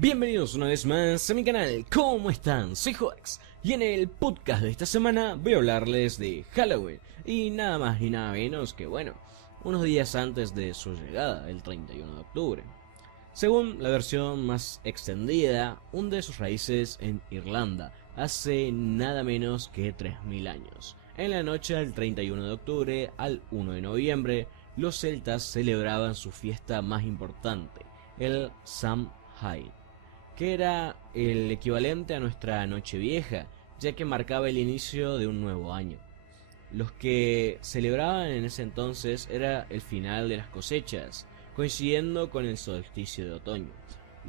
Bienvenidos una vez más a mi canal, ¿cómo están? Soy Joax y en el podcast de esta semana voy a hablarles de Halloween y nada más y nada menos que unos días antes de su llegada, el 31 de octubre. Según la versión más extendida, hunde sus raíces en Irlanda hace nada menos que 3000 años. En la noche del 31 de octubre al 1 de noviembre, los celtas celebraban su fiesta más importante, el Samhain, que era el equivalente a nuestra Nochevieja, ya que marcaba el inicio de un nuevo año. Los que celebraban en ese entonces era el final de las cosechas, coincidiendo con el solsticio de otoño.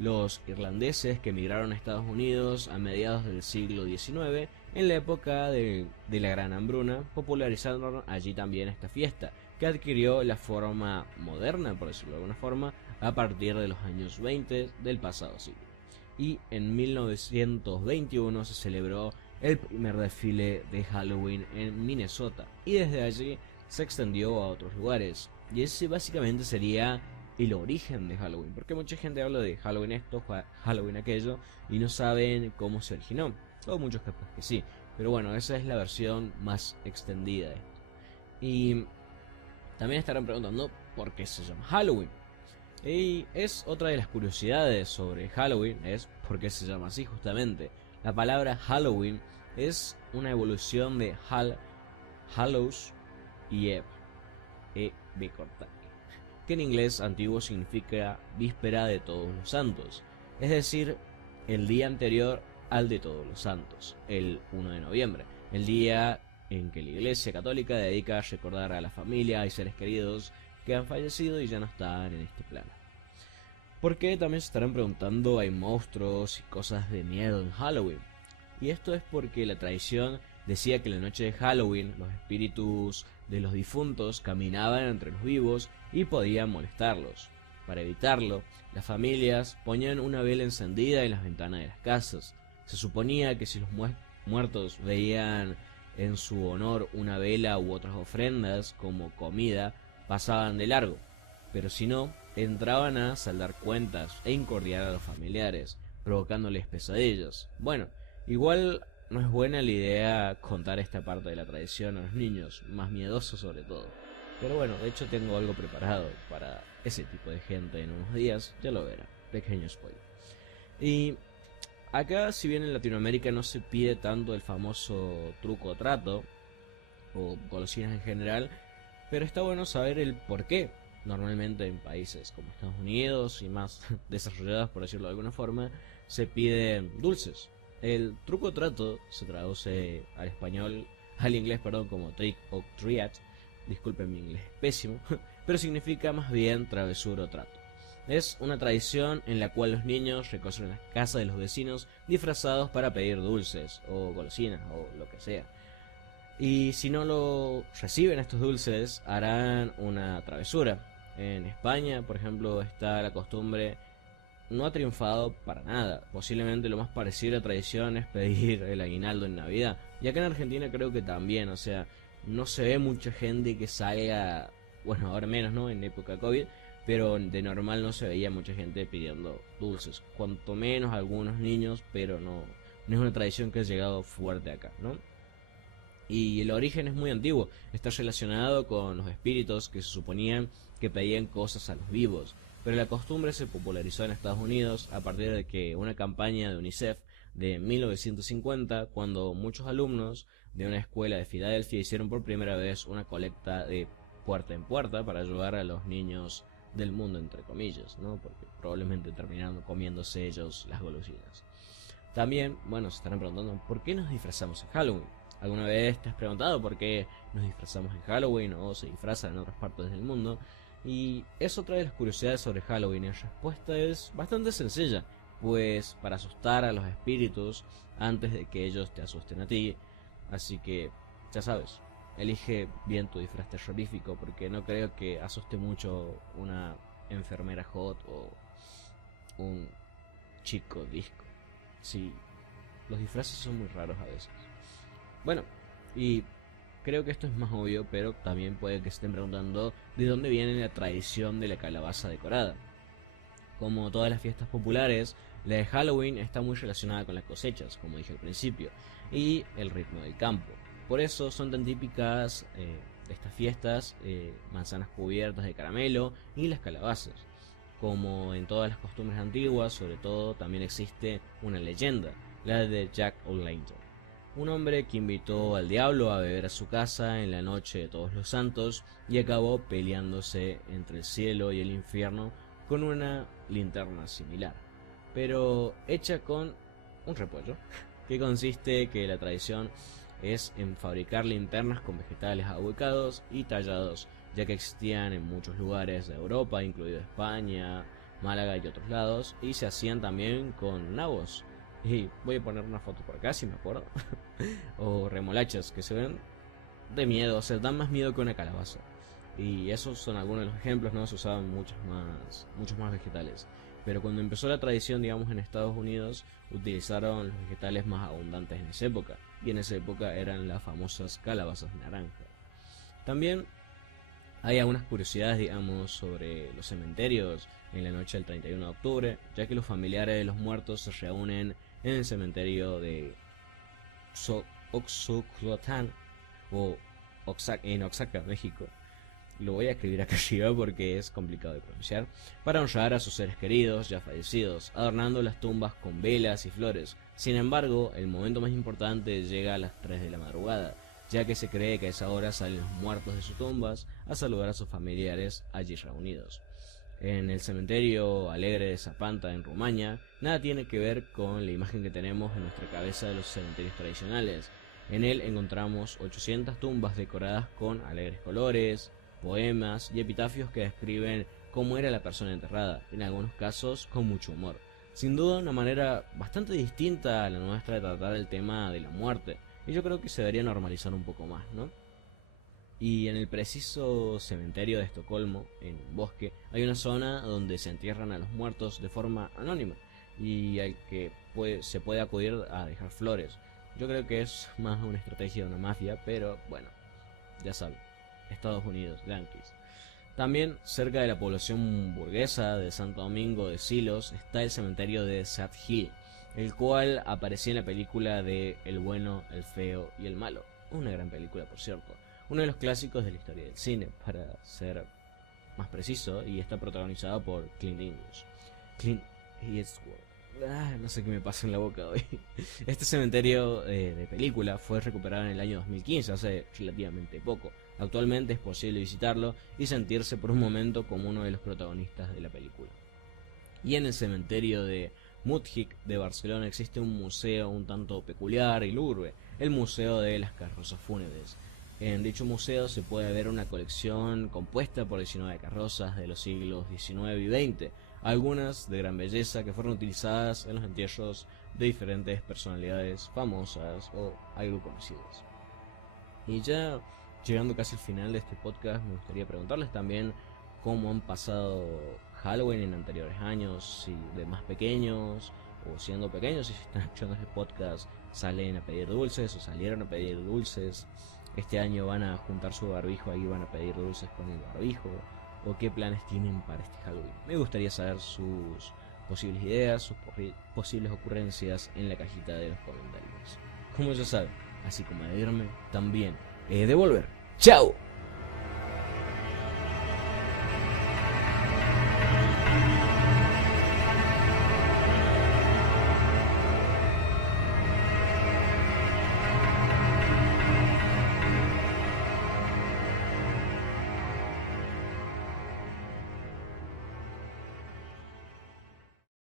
Los irlandeses que emigraron a Estados Unidos a mediados del siglo XIX, en la época de la Gran Hambruna, popularizaron allí también esta fiesta, que adquirió la forma moderna, por decirlo de alguna forma, a partir de los años 20 del pasado siglo. Y en 1921 se celebró el primer desfile de Halloween en Minnesota, y desde allí se extendió a otros lugares, y ese básicamente sería el origen de Halloween, porque mucha gente habla de Halloween esto, Halloween aquello, y no saben cómo se originó, o muchos capaz que sí, pero bueno, esa es la versión más extendida de esto. Y también estarán preguntando por qué se llama Halloween. Y es otra de las curiosidades sobre Halloween, es por qué se llama así justamente. La palabra Halloween es una evolución de Hallows y Eve, que en inglés antiguo significa víspera de todos los santos, es decir, el día anterior al de todos los santos, el 1 de noviembre, el día en que la Iglesia Católica dedica a recordar a la familia y seres queridos que han fallecido y ya no están en este plano. Porque también se estarán preguntando, hay monstruos y cosas de miedo en Halloween. Y esto es porque la tradición decía que la noche de Halloween los espíritus de los difuntos caminaban entre los vivos y podían molestarlos. Para evitarlo, las familias ponían una vela encendida en las ventanas de las casas. Se suponía que si los muertos veían en su honor una vela u otras ofrendas como comida, pasaban de largo, pero si no, entraban a saldar cuentas e incordiar a los familiares, provocándoles pesadillas. Bueno, igual no es buena la idea contar esta parte de la tradición a los niños, más miedosos sobre todo. Pero bueno, de hecho tengo algo preparado para ese tipo de gente en unos días, ya lo verán, pequeño spoiler. Y acá, si bien en Latinoamérica no se pide tanto el famoso truco o trato, o golosinas en general, pero está bueno saber el por qué. Normalmente en países como Estados Unidos y más desarrollados, por decirlo de alguna forma, se piden dulces. El truco o trato se traduce al inglés, como trick o treat. Disculpen mi inglés es pésimo, pero significa más bien travesura o trato. Es una tradición en la cual los niños recogen las casas de los vecinos disfrazados para pedir dulces o golosinas o lo que sea. Y si no lo reciben estos dulces, harán una travesura. En España, por ejemplo, está la costumbre, no ha triunfado para nada. Posiblemente lo más parecido a la tradición es pedir el aguinaldo en Navidad. Y acá en Argentina creo que también, o sea, no se ve mucha gente que salga, bueno, ahora menos, ¿no? En época COVID, pero de normal no se veía mucha gente pidiendo dulces. Cuanto menos algunos niños, pero no es una tradición que ha llegado fuerte acá, ¿no? Y el origen es muy antiguo, está relacionado con los espíritus que se suponían que pedían cosas a los vivos, pero la costumbre se popularizó en Estados Unidos a partir de que una campaña de UNICEF de 1950, cuando muchos alumnos de una escuela de Filadelfia hicieron por primera vez una colecta de puerta en puerta para ayudar a los niños del mundo, entre comillas, ¿no? Porque probablemente terminaron comiéndose ellos las golosinas. También, se estarán preguntando, ¿por qué nos disfrazamos en Halloween? ¿Alguna vez te has preguntado por qué nos disfrazamos en Halloween o se disfrazan en otras partes del mundo? Y es otra de las curiosidades sobre Halloween. La respuesta es bastante sencilla, pues para asustar a los espíritus antes de que ellos te asusten a ti. Así que, ya sabes, elige bien tu disfraz terrorífico, porque no creo que asuste mucho una enfermera hot o un chico disco. Sí, los disfraces son muy raros a veces. Bueno, y creo que esto es más obvio, pero también puede que estén preguntando de dónde viene la tradición de la calabaza decorada. Como todas las fiestas populares, La de Halloween está muy relacionada con las cosechas, como dije al principio, y el ritmo del campo. Por eso son tan típicas de estas fiestas manzanas cubiertas de caramelo y las calabazas. Como en todas las costumbres antiguas, sobre todo también existe una leyenda, la de Jack O'Lantern, un hombre que invitó al diablo a beber a su casa en la noche de Todos los Santos y acabó peleándose entre el cielo y el infierno con una linterna similar, pero hecha con un repollo, que consiste que la tradición es en fabricar linternas con vegetales ahuecados y tallados, ya que existían en muchos lugares de Europa, incluido España, Málaga y otros lados, y se hacían también con nabos. Y voy a poner una foto por acá si me acuerdo. O remolachas, que se ven de miedo, o sea, dan más miedo que una calabaza. Y esos son algunos de los ejemplos, ¿no? Se usaban muchos más vegetales. Pero cuando empezó la tradición, digamos, en Estados Unidos, utilizaron los vegetales más abundantes en esa época. Y en esa época eran las famosas calabazas naranja. También hay algunas curiosidades, digamos, sobre los cementerios en la noche del 31 de octubre, ya que los familiares de los muertos se reúnen en el cementerio de Oxuclotán o en Oaxaca, México. Lo voy a escribir acá arriba porque es complicado de pronunciar, para honrar a sus seres queridos ya fallecidos, adornando las tumbas con velas y flores. Sin embargo, el momento más importante llega a las 3 de la madrugada, ya que se cree que a esa hora salen los muertos de sus tumbas a saludar a sus familiares allí reunidos. En el cementerio alegre de Zapanta, en Rumania, nada tiene que ver con la imagen que tenemos en nuestra cabeza de los cementerios tradicionales. En él encontramos 800 tumbas decoradas con alegres colores, poemas y epitafios que describen cómo era la persona enterrada, en algunos casos con mucho humor. Sin duda una manera bastante distinta a la nuestra de tratar el tema de la muerte, y yo creo que se debería normalizar un poco más, ¿no? Y en el preciso cementerio de Estocolmo, en un bosque, hay una zona donde se entierran a los muertos de forma anónima y al que se puede acudir a dejar flores. Yo creo que es más una estrategia de una mafia, pero bueno, ya saben, Estados Unidos, yanquis. También cerca de la población burguesa de Santo Domingo de Silos está el cementerio de Sad Hill, el cual aparecía en la película de El bueno, el feo y el malo, una gran película por cierto, uno de los clásicos de la historia del cine, para ser más preciso, y está protagonizado por Clint Eastwood. No sé qué me pasa en la boca hoy. Este cementerio de película fue recuperado en el año 2015, hace relativamente poco. Actualmente es posible visitarlo y sentirse por un momento como uno de los protagonistas de la película. Y en el cementerio de Montjuïc de Barcelona existe un museo un tanto peculiar y lúgubre, el Museo de las Carrozas Fúnebres. En dicho museo se puede ver una colección compuesta por 19 carrozas de los siglos XIX y XX, algunas de gran belleza que fueron utilizadas en los entierros de diferentes personalidades famosas o algo conocidas. Y ya llegando casi al final de este podcast, me gustaría preguntarles también cómo han pasado Halloween en anteriores años, si de más pequeños o siendo pequeños, si están escuchando este podcast salen a pedir dulces o salieron a pedir dulces. Este año van a juntar su barbijo ahí, van a pedir dulces con el barbijo, o qué planes tienen para este Halloween. Me gustaría saber sus posibles ideas, sus posibles ocurrencias en la cajita de los comentarios. Como ya saben, así como de irme, también he de volver. ¡Chao!